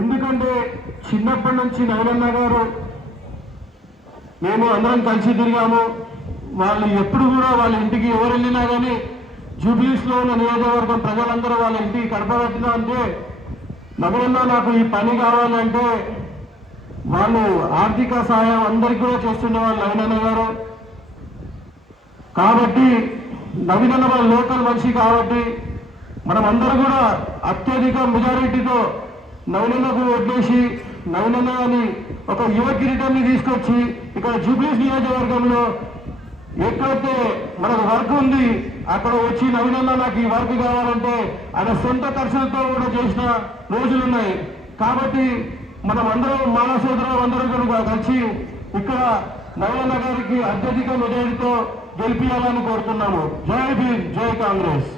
ఎందుకంటే చిన్నప్పటి నుంచి నవలన్న గారు మేము అందరం కలిసి తిరిగాము. వాళ్ళు ఎప్పుడు కూడా వాళ్ళ ఇంటికి ఎవరు వెళ్ళినా కానీ జూబ్లీస్లో ఉన్న నియోజకవర్గం ప్రజలందరూ వాళ్ళ ఇంటికి కడపబెట్టినా అంటే నవరన్న నాకు ఈ పని కావాలంటే వాళ్ళు ఆర్థిక సహాయం అందరికీ కూడా చేస్తున్న వాళ్ళు నవీనన్న గారు. కాబట్టి నవీనన్న వాళ్ళ లోకల్ మనిషి కాబట్టి మనం అందరూ కూడా అత్యధిక మెజారిటీతో నవనన్నకు ఓట్లేసి నవీనన్న అని ఒక యువ కిరీటాన్ని తీసుకొచ్చి ఇక్కడ జూబ్లీస్ నియోజకవర్గంలో ఎక్కడైతే మనకు వర్క్ ఉంది అక్కడ వచ్చి నవీనన్న నాకు ఈ వర్క్ కావాలంటే ఆయన సొంత ఖర్చులతో కూడా చేసిన రోజులు ఉన్నాయి. కాబట్టి మనం అందరం మానవ సోదరులు అందరం కూడా కలిసి ఇక్కడ నవీనన్న గారికి అత్యధిక మెజారిటీతో గెలిపించాలని కోరుతున్నాము. జై భీమ్ జై కాంగ్రెస్.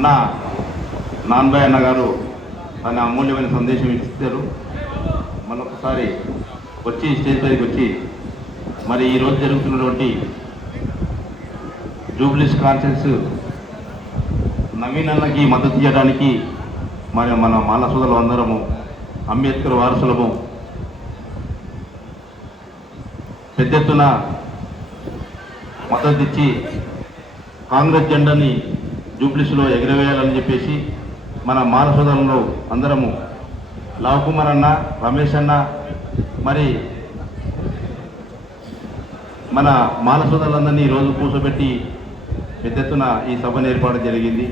అన్న నాన్బాయ్ అన్న గారు తన అమూల్యమైన సందేశం ఇస్తారు మరొకసారి వచ్చి స్టేజ్ పైకి వచ్చి మరి ఈరోజు జరుగుతున్నటువంటి జూబ్లీస్ కాన్ఫరెన్స్ నవీన్ అన్నకి మద్దతు ఇవ్వడానికి మరి మన మాల సోదరులు అందరము అంబేద్కర్ వారసులము పెద్ద ఎత్తున మద్దతు ఇచ్చి కాంగ్రెస్ జెండాని జూబ్లీస్లో ఎగిరవేయాలని చెప్పేసి మన మాల అందరము లవ్ కుమార్ అన్న రమేష్ అన్న మరి మన మానసోదరులందరినీ ఈరోజు కూర్చోబెట్టి పెద్ద ఎత్తున ఈ సభను ఏర్పాటు జరిగింది.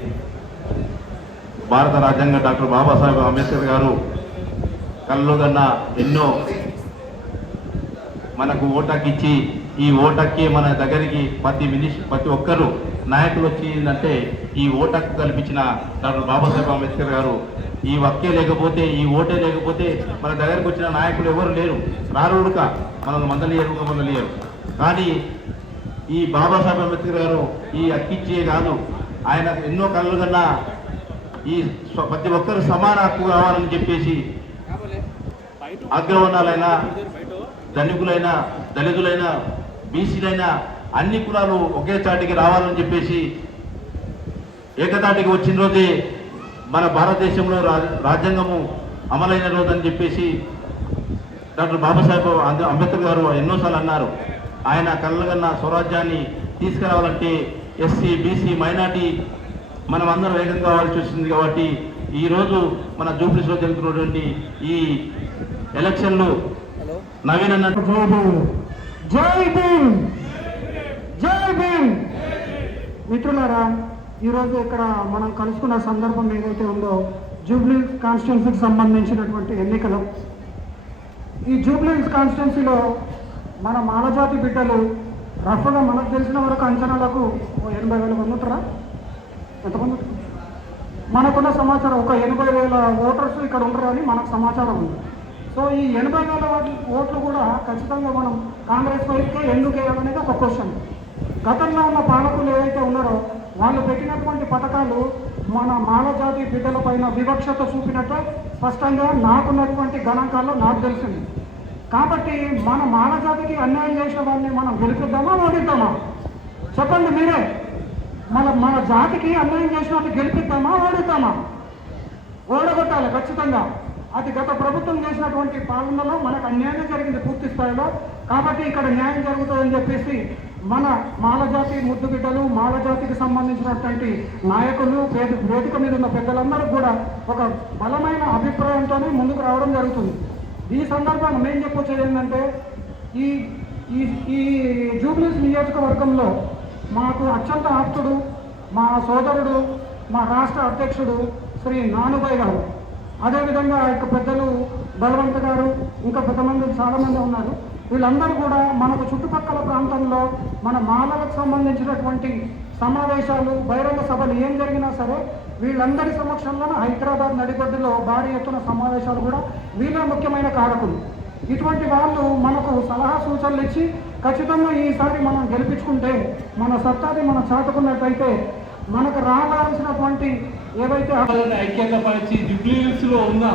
భారత రాజ్యాంగ డాక్టర్ బాబాసాహెబ్ అంబేద్కర్ గారు కళ్ళలోదన్న ఎన్నో మనకు ఓటాకిచ్చి ఈ ఓటక్కి మన దగ్గరికి ప్రతి మినిష్ ప్రతి ఒక్కరు నాయకులు వచ్చిందంటే ఈ ఓటక్కు కల్పించిన డాక్టర్ బాబాసాహెబ్ అంబేద్కర్ గారు ఈ వక్కే లేకపోతే ఈ ఓటే లేకపోతే మన దగ్గరికి వచ్చిన నాయకులు ఎవరు లేరు. రారుడుక మనల్ని మందలియరు మందలియరు కానీ ఈ బాబాసాహెబ్ అంబేద్కర్ గారు ఈ అక్కిచ్చే కాదు. ఆయన ఎన్నో కళ్ళు కన్నా ఈ ప్రతి ఒక్కరు సమాన హక్కు కావాలని చెప్పేసి అగ్రవర్ణాలైనా ధనికులైన దళితులైన బీసీలైన అన్ని కులాలు ఒకే చాటికి రావాలని చెప్పేసి ఏకతాటికి వచ్చిన రోజే మన భారతదేశంలో రా- రాజ్యాంగము అమలైన రోజు అని చెప్పేసి డాక్టర్ బాబాసాహెబ్ అంబ- అంబేద్కర్ గారు ఎన్నోసార్లు అన్నారు. ఆయన కళ్ళగన్న స్వరాజ్యాన్ని తీసుకురావాలంటే ఎస్సీ బీసీ మైనార్టీ మనం అందరం వేగం కావాల్సి వచ్చింది కాబట్టి ఈరోజు మన జూబ్లీస్లో జరుగుతున్నటువంటి ఈ ఎలక్షన్లు నవీన్ అన్న జై భీమ్ జై భీమ్! మిత్రులారా ఈరోజు ఇక్కడ మనం కలుసుకున్న సందర్భం ఏదైతే ఉందో జూబ్లీ కాన్స్టిట్యున్సీకి సంబంధించినటువంటి ఎన్నికలు. ఈ జూబ్లీ కాన్స్టిట్యున్సీలో మన మానజాతి బిడ్డలు రఫ్గా మనకు తెలిసిన వరకు అంచనాలకు ఓ ఎనభై వేల మంది ఉంటారా ఎంతమంది? మనకున్న సమాచారం ఒక ఎనభై వేల ఓటర్స్ ఇక్కడ ఉంటారని మనకు సమాచారం ఉంది. సో ఈ ఎనభై వేల ఓట్లు- ఓట్లు కూడా ఖచ్చితంగా మనం కాంగ్రెస్ వైపుకే ఎందుకు వేయాలనేది ఒక క్వశ్చన్. గతంలో ఉన్న పాలకులు ఏవైతే ఉన్నారో వాళ్ళు పెట్టినటువంటి పథకాలు మన మానవజాతి బిడ్డల పైన వివక్షత చూపినట్టు స్పష్టంగా నాకున్నటువంటి గణాంకాల్లో నాకు తెలిసింది. కాబట్టి మన మానవజాతికి అన్యాయం చేసిన వాడిని మనం గెలిపిద్దామా ఓడిద్దామా? చెప్పండి మీరే. మన మన జాతికి అన్యాయం చేసిన వాడిని గెలిపిద్దామా ఓడిద్దామా? ఓడగొట్టాలి ఖచ్చితంగా. అది గత ప్రభుత్వం చేసినటువంటి పాలనలో మనకు అన్యాయం జరిగింది పూర్తి స్థాయిలో. కాబట్టి ఇక్కడ న్యాయం జరుగుతుందని చెప్పేసి మన మాలజాతి ముద్దుబిడ్డలు మాలజాతికి సంబంధించినటువంటి నాయకులు వేది- వేదిక మీద ఉన్న పెద్దలందరూ కూడా ఒక బలమైన అభిప్రాయంతోనే ముందుకు రావడం జరుగుతుంది. ఈ సందర్భంగా మేము చెప్పొచ్చేది ఏంటంటే ఈ ఈ ఈ జూబ్లీస్ నియోజకవర్గంలో మాకు అత్యంత ఆప్తుడు మా సోదరుడు మా రాష్ట్ర అధ్యక్షుడు శ్రీ నానుబాయ్ గారు. అదేవిధంగా ఇక పెద్దలు బలవంత గారు ఇంకా కొంతమంది చాలామంది ఉన్నారు. వీళ్ళందరూ కూడా మనకు చుట్టుపక్కల ప్రాంతంలో మన మాలలకు సంబంధించినటువంటి సమావేశాలు బహిరంగ సభలు ఏం జరిగినా సరే వీళ్ళందరి సమక్షంలోనే హైదరాబాద్ నడిబొడ్డులో భారీ ఎత్తున సమావేశాలు కూడా వీళ్ళ ముఖ్యమైన కారకులు. ఇటువంటి వాళ్ళు మనకు సలహా సూచనలు ఇచ్చి ఖచ్చితంగా ఈసారి మనం గెలిపించుకుంటే మన సత్తాది మనం చాటుకున్నట్టయితే మనకు రావాల్సినటువంటి ఏవైతే వాళ్ళని ఐక్యతపరిచి జుబ్లీహిల్స్ ఉన్న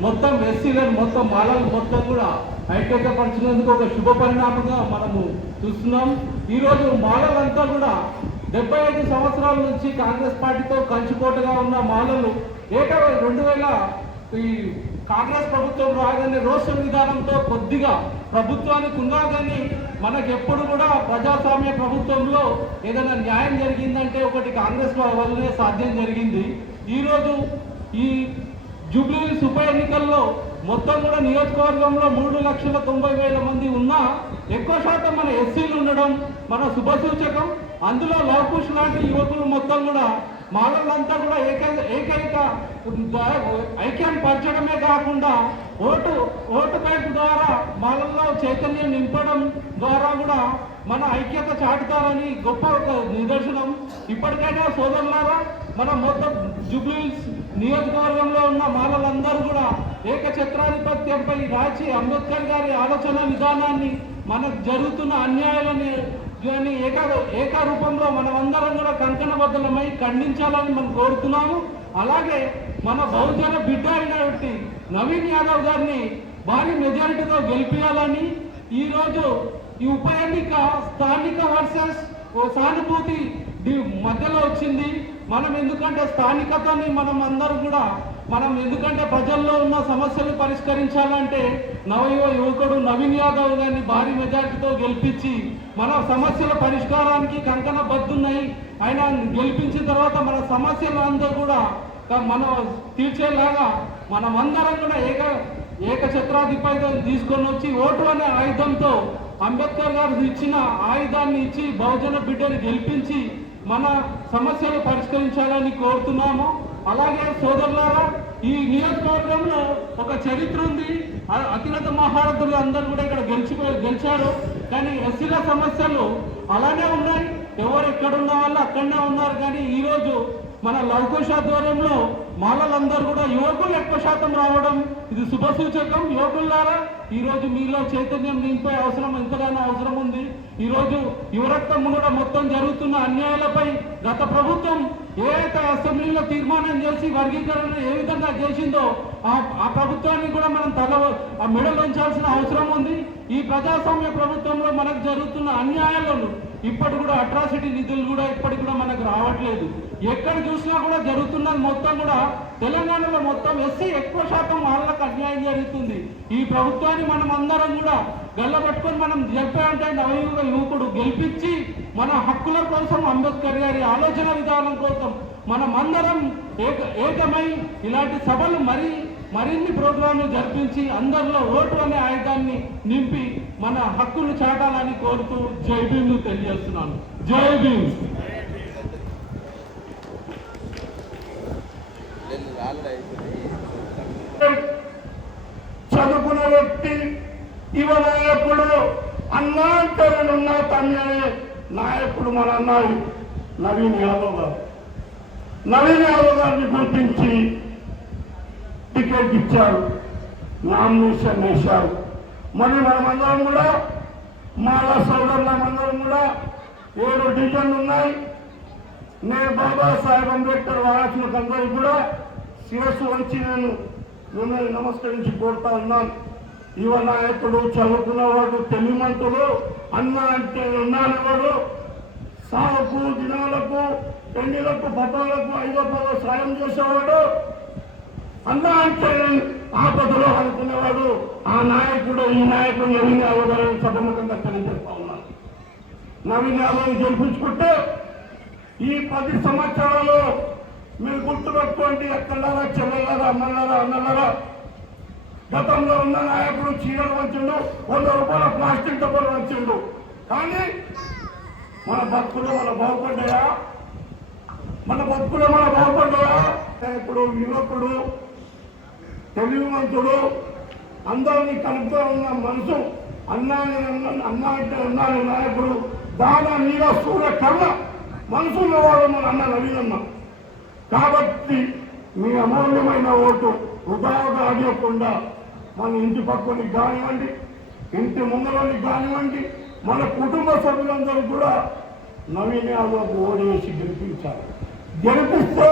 మొత్తం ఎస్సీలను మొత్తం మాలలు మొత్తం కూడా ఐక్యతపరిచినందుకు ఒక శుభ పరిణామంగా మనము చూస్తున్నాం. ఈరోజు మాలలు మాలలంతా కూడా డెబ్బై ఐదు సంవత్సరాల నుంచి కాంగ్రెస్ పార్టీతో కంచుకోటగా ఉన్న మాలలు ఏటా రెండు వేల ఈ కాంగ్రెస్ ప్రభుత్వం రాగానే రోషన్ విధానంతో కొద్దిగా ప్రభుత్వానికి ఉన్నా కానీ మనకు ఎప్పుడు కూడా ప్రజాస్వామ్య ప్రభుత్వంలో ఏదైనా న్యాయం జరిగిందంటే ఒకటి కాంగ్రెస్ వల్లనే సాధ్యం జరిగింది. ఈరోజు ఈ జూబ్లీ ఉప ఎన్నికల్లో మొత్తం కూడా నియోజకవర్గంలో మూడు లక్షల తొంభై వేల మంది ఉన్నా ఎక్కువ శాతం మన ఎస్సీలు ఉండడం మన శుభ సూచకం అందులో లవకుష్ లాంటి యువకులు మొత్తం కూడా మాలలంతా కూడా ఏకైక ఏకైక ఐక్యం పరచడమే కాకుండా ఓటు ఓటు బ్యాంకు ద్వారా మాలల్లో చైతన్యం నింపడం ద్వారా కూడా మన ఐక్యత చాటుతారని గొప్ప ఒక నిదర్శనం. ఇప్పటికైనా సోదరులారా మన మొత్తం జుబ్లీస్ నియోజకవర్గంలో ఉన్న మాలలందరూ కూడా ఏకఛత్రాధిపత్యంపై రాచి అంబేద్కర్ గారి ఆలోచన విధానాన్ని మనకు జరుగుతున్న అన్యాయాలని కానీ ఏక ఏకరూపంలో మనమందరం కూడా కంకణబద్ధమై ఖండించాలని మనం కోరుతున్నాము. అలాగే మన బహుజన బిడ్డ అయినటువంటి నవీన్ యాదవ్ గారిని భారీ మెజారిటీతో గెలిపించాలని ఈరోజు ఈ ఉప ఎన్నిక స్థానిక వర్సెస్ ఓ సానుభూతి మధ్యలో వచ్చింది. మనం ఎందుకంటే స్థానికతని మనం అందరం కూడా మనం ఎందుకంటే ప్రజల్లో ఉన్న సమస్యలు పరిష్కరించాలంటే నవయువ యువకుడు నవీన్ యాదవ్ గారిని భారీ మెజార్టీతో గెలిపించి మన సమస్యల పరిష్కారానికి కంకణ బద్దున్నాయి. ఆయన గెలిపించిన తర్వాత మన సమస్యలు అందరూ కూడా మనం తీర్చేలాగా మనమందరం కూడా ఏక ఏకఛత్రాధిపత్యం తీసుకొని వచ్చి ఓటు అనే ఆయుధంతో అంబేద్కర్ గారు ఇచ్చిన ఆయుధాన్ని ఇచ్చి బహుజన బిడ్డను గెలిపించి మన సమస్యలు పరిష్కరించాలని కోరుతున్నాము. అలాగే సోదరులారా ఈ నియోజకవర్గంలో ఒక చరిత్ర ఉంది. అ- మహారథులు అందరూ కూడా ఇక్కడ గెలిచిపో గెలిచారు. కానీ ఎస్సీల సమస్యలు అలానే ఉన్నాయి. ఎవరు ఎక్కడ ఉన్న వాళ్ళు అక్కడనే ఉన్నారు. కానీ ఈరోజు మన లవకుశ ఆధ్వర్యంలో మాలలందరూ కూడా యువకులు ఎక్కువ శాతం రావడం ఇది శుభ సూచకం. యువకులారా ఈరోజు మీలో చైతన్యం నింపే అవసరం ఎంతగానో అవసరం ఉంది. ఈరోజు యువరక్తం కూడా మొత్తం జరుగుతున్న అన్యాయాలపై గత ప్రభుత్వం ఏ అసెంబ్లీలో తీర్మానం చేసి వర్గీకరణ ఏ విధంగా చేసిందో ఆ ఆ ప్రభుత్వాన్ని కూడా మనం తల ఆ మెడలు ఉంచాల్సిన అవసరం ఉంది. ఈ ప్రజాస్వామ్య ప్రభుత్వంలో మనకు జరుగుతున్న అన్యాయాలను ఇప్పటి కూడా అట్రాసిటీ నిధులు కూడా ఇప్పటికి కూడా మనకు రావట్లేదు. ఎక్కడ చూసినా కూడా జరుగుతున్నది మొత్తం కూడా తెలంగాణలో మొత్తం ఎస్సీ ఎక్కువ శాతం వాళ్ళకి అన్యాయం జరుగుతుంది. ఈ ప్రభుత్వాన్ని మనం అందరం కూడా గల్లబట్టుకొని మనం చెప్పాలంటే నవయుగ యువకుడు గెలిపించి మన హక్కుల కోసం అంబేద్కర్ గారి ఆలోచన విధానం కోసం మనం అందరం ఏక ఏకమై ఇలాంటి సభలు మరి మరిన్ని ప్రోగ్రాంలు జరిపించి అందరిలో ఓటు అనే ఆయుధాన్ని నింపి మన హక్కులు చాటాలని కోరుతూ జై భీమ్ తెలియజేస్తున్నాను. జై భీమ్. చదువుకున్న వ్యక్తి యువ నాయకుడు అన్నా అంటే నాయకుడు మన అన్నాడు నవీన్ యాదవ్ గారు. నవీన్ యాదవ్ గారిని గుర్తించి టికెట్ ఇచ్చారు. నామినేషన్ వేశారు మరి మనమందరం కూడా మాలా సోదరులమందరం కూడా ఏడు డివిజన్లు ఉన్నాయి. నేను బాబాసాహెబ్ అంబేద్కర్ వారసులకు అందరూ కూడా శిరస్సు వంచి నేను మిమ్మల్ని నమస్కరించి కోరుతా ఉన్నాను. యువ నాయకుడు చదువుకున్నవాడు తెలిమంతుడు అన్న అంటే ఉన్నానవాడు సాగుకు దినాలకు పెళ్ళిలకు పదాలకు ఐదో పదో సాయం చేసేవాడు అన్న అంటే ఆపదలో అనుకునేవాడు ఆ నాయకుడు ఈ నాయకుడు నవీన్ యాదవ్ గారిని సభముఖంగా తెలియజేస్తా ఉన్నాను నవీన్ యాదవ్ గెలిపించుకుంటే ఈ పది సంవత్సరాల్లో మీరు గుర్తుపెట్టుకోండి ఎక్కడారా చెల్లెలారా అన్నలారా అన్నలారా గతంలో ఉన్న నాయకుడు చీరలు వంచిండు వంద రూపాయల ప్లాస్టిక్ డబ్బులు వంచిండు. కానీ మన బతుకులు మన బాగుపడ్డాయా? మన బతుకులు మన బాగుపడ్డాయా? ఇప్పుడు యువకుడు తెలివివంతుడు అందరినీ కలుపుతూ ఉన్న మనసు అన్నాని నేను అన్నా- అంటే అన్నాను నాయకుడు దాన నీల సూర్య కర్ణ మనసు ఉన్నవాడు మన అన్న నవీనన్న. కాబట్టి మీ అమూల్యమైన ఓటు వృధాగా అడగకుండా మన ఇంటి పక్కనికి కానివ్వండి ఇంటి ముందరని కానివ్వండి మన కుటుంబ సభ్యులందరూ కూడా నవీన్ యాదవ్కు ఓడేసి గెలిపించాలి. గెలిపిస్తే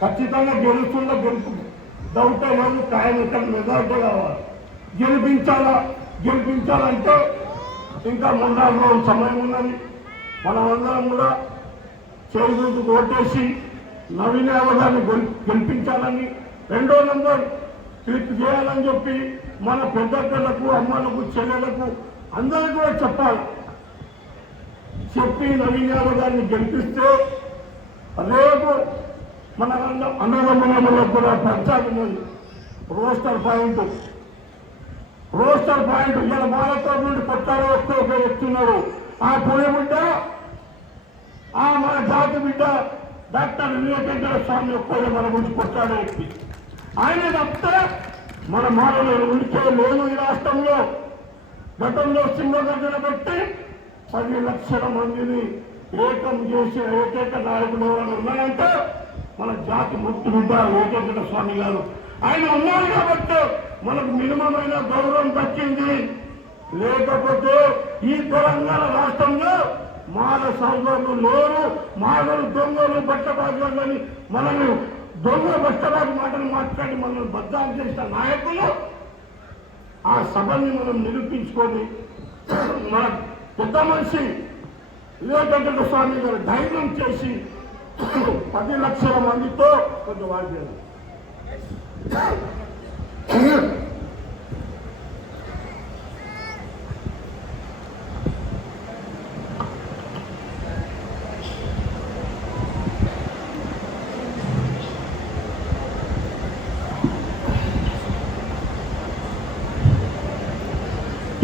ఖచ్చితంగా గెలుస్తుందో గెలుపు డౌట్ లేదు ఖాయం మెజార్టీ కావాలి గెలిపించాలా? గెలిపించాలంటే ఇంకా మూడు నాలుగు రోజులు సమయం ఉన్నది. మనమందరం కూడా చేతులకు ఓటేసి నవీన యాదవ్ గెలిపించాలని రెండో నంబర్ క్లిక్ చేయాలని చెప్పి మన పెద్దక్కలకు అమ్మలకు చెల్లెలకు అందరికీ కూడా చెప్పాలి. చెప్పి నవీన యాదవ్ గెలిపిస్తే మన అన్న- అన్నదమ్ములకు కూడా పంచాయతీ ఉంది రోస్టర్ పాయింట్. రోస్టర్ పాయింట్ ఇలా మాలతో నుండి కొట్టారో ఒక్కొక్క వ్యక్తున్నారు ఆ పులి బిడ్డ ఆ మన జాతి బిడ్డ డాక్టర్ వివేకేంద్ర స్వామి ఒక్కడే మన గురించి కొట్టాడు వ్యక్తి. ఆయన తప్పితే మన మాటలు ఉనికి లేదు ఈ రాష్ట్రంలో. గతంలో సింహగర్జన పెట్టి పది లక్షల మందిని ఏకం చేసే ఏకైక నాయకుడు ఎవరైనా ఉన్నారంటే మన జాతి ముక్తి బిడ్డ ఏకైక స్వామి గారు. ఆయన ఉన్నారు కాబట్టి మనకు మినిమమైన గౌరవం దక్కింది. లేకపోతే ఈ తెలంగాణ రాష్ట్రంలో మాల సౌకర్యాలు లేరు మాలలు దొంగలు బట్టబాజులని మనల్ని దొంగ బట్టబాజు మాటలు మాట్లాడి మనల్ని బద్దాలు చేసిన నాయకులు ఆ సభని మనం నిరూపించుకొని మన పెద్ద మనిషి వివేకానంద స్వామి గారు ధైర్యం చేసి పది లక్షల మందితో కొంచెం వాద్యాలు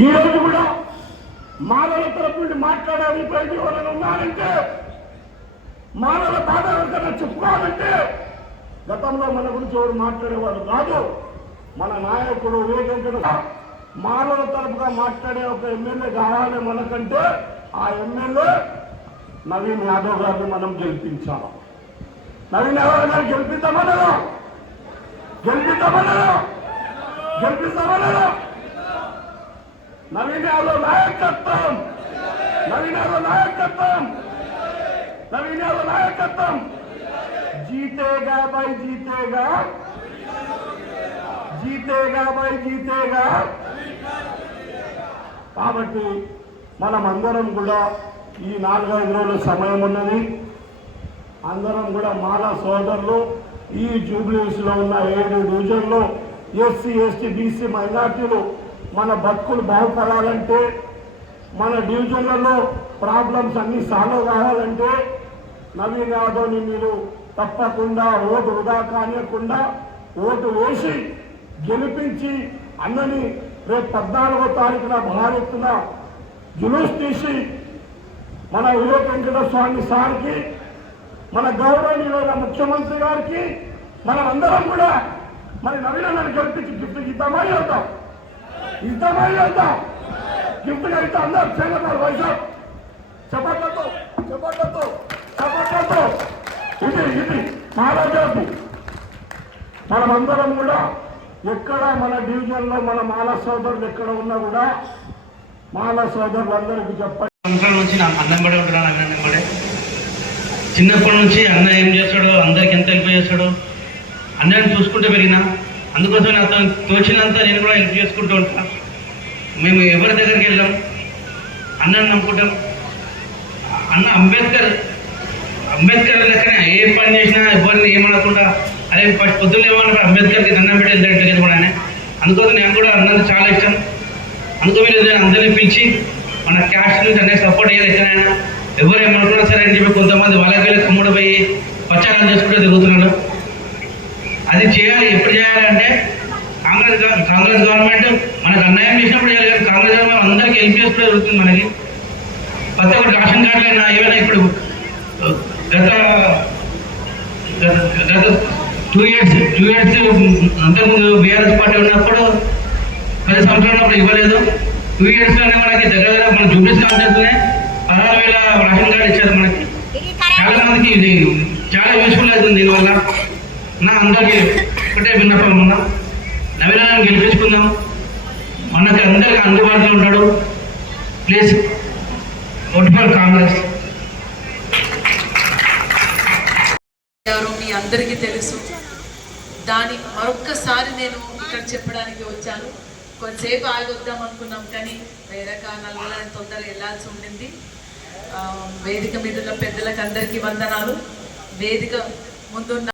ఈరోజు కూడా మానవ తరపు నుండి మాట్లాడాలి బయట ఎవరైనా ఉన్నారంటే మానవ బాధ ఎవరికైనా చెప్పుకోవాలంటే గతంలో మన గురించి ఎవరు మాట్లాడేవారు కాదు. మన నాయకుడు వివేకంకడు మానవ తరపుగా మాట్లాడే ఒక ఎమ్మెల్యే కావాలి మనకంటే ఆ ఎమ్మెల్యే నవీన్ యాదవ్ గారిని మనం గెలిపించాము నవీన్ యాదవ్ గారు గెలిపిద్దామన్నా గెలిపిద్దామన్నా గెలిపిద్దామన్నా నవీన్ యాదవ్ నాయకత్వం! నవీన్ యాదవ్ నాయకత్వం! నాయకత్వం. జీతేగా బై జీతేగా. జీతేగా బై జీతేగా. కాబట్టి మనం అందరం కూడా ఈ నాలుగైదు రోజుల సమయం ఉన్నది. అందరం కూడా మాలా సోదరులు ఈ జూబ్లీస్లో ఉన్న ఏడు డివిజన్లు ఎస్సీ ఎస్టీ బీసీ మైనార్టీలు మన బతుకులు బాగుపడాలంటే మన డివిజన్లలో ప్రాబ్లమ్స్ అన్నీ సాల్వ్ కావాలంటే నవీన్ యాదవ్ని మీరు తప్పకుండా ఓటు వృధా కానియకుండా ఓటు వేసి గెలిపించి అన్నని రేపు పద్నాలుగో తారీఖున భారెత్తున జులూస్ తీసి మన వివేక వెంకట స్వామి సార్కి మన గౌరవనీయులైన ముఖ్యమంత్రి గారికి మనం అందరం కూడా మరి నవీనన్నని గెలిపించి గిఫ్ట్ ఇద్దామా వెళ్తాం ఇద్దామా వెళ్తాం గిఫ్ట్ అయితే అందరు చేయగలరు వైజాగ్. చెప్పట్లతో చెప్పట్లతో చప్పట్లతో ఇది ఇది మహారాజాకు మనమందరం కూడా ఎక్కడ మన డివిజన్లో మన మాల సోదరులు ఎక్కడ ఉన్నా కూడా మాల సోదరులందరికీ చెప్పండి. సంవత్సరాల నుంచి నాకు అన్నం పడే ఉంటాను అన్నం పడే. చిన్నప్పటి నుంచి అన్న ఏం చేస్తాడో అందరికి ఎంత హెల్ప్ చేస్తాడో అన్నని చూసుకుంటూ పెరిగినా అందుకోసం నాతో తోచినంత నేను కూడా హెల్ప్ చేసుకుంటూ ఉంటాను మేము ఎవరి దగ్గరికి వెళ్ళాం? అన్నని నమ్ముకుంటాం. అన్న అంబేద్కర్ అంబేద్కర్ లెక్కనే ఏ పని చేసినా ఎవరిని ఏమనకుండా అదే ఫస్ట్ పొద్దున్న ఏమన్నా అంబేద్కర్కి దండం పెట్టి వెళ్తాడు దగ్గర కూడా ఆయన. అందుకోసం నేను కూడా అన్నది చాలా ఇష్టం. అందుకో మీరు అందరినీ పిలిచి మన క్యాస్ట్ నుంచి అందరికి సపోర్ట్ చేయాలి ఎక్కడైనా ఎవరు ఏమనుకున్నా సరే అని చెప్పి కొంతమంది వాళ్ళకి వెళ్ళి కమ్ముడు పోయి ప్రచారం చేసుకుంటూ తిరుగుతున్నాడు. అది చేయాలి ఎప్పుడు చేయాలంటే కాంగ్రెస్ కాంగ్రెస్ గవర్నమెంట్ మనకు అన్యాయం చేసినప్పుడు చేయాలి కానీ కాంగ్రెస్ గవర్నమెంట్ అందరికీ హెల్ప్ చేసుకుంటే జరుగుతుంది మనకి. ప్రతి ఒక్కటి రేషన్ కార్డులైనా ఏమైనా ఇప్పుడు గత గత- టూ ఇయర్స్ టూ ఇయర్స్ అంతకుముందు బీఆర్ఎస్ పార్టీ ఉన్నప్పుడు పది సంవత్సరాలు అప్పుడు ఇవ్వలేదు. టూ ఇయర్స్లోనే మనకి దగ్గర దగ్గర మన జూబ్లీస్ కాన్సెప్ట్నే పదహారు వేల రేషన్ కార్డు ఇచ్చారు మనకి. చాలా మందికి ఇది చాలా యూస్ఫుల్ అవుతుంది దీనివల్ల. నా అందరికీ ఒకటే విన్నపం ఉన్నా నవీనాన్ని గెలిపించుకుందాం. మనకి అందరికి అందుబాటులో ఉంటాడు. ప్లీజ్ ఓట్ ఫర్ కాంగ్రెస్ ఎవరో మీ అందరికీ తెలుసు. దాని మరొక్కసారి నేను ఇక్కడ చెప్పడానికి వచ్చాను. కొంతసేపు ఆగొద్దాం అనుకున్నాం కానీ వేరే కారణాల వల్ల తొందరగా వెళ్ళాల్సి ఉండింది. వేదిక మీద ఉన్న పెద్దలకు అందరికీ వందనాలు. వేదిక ముందున్న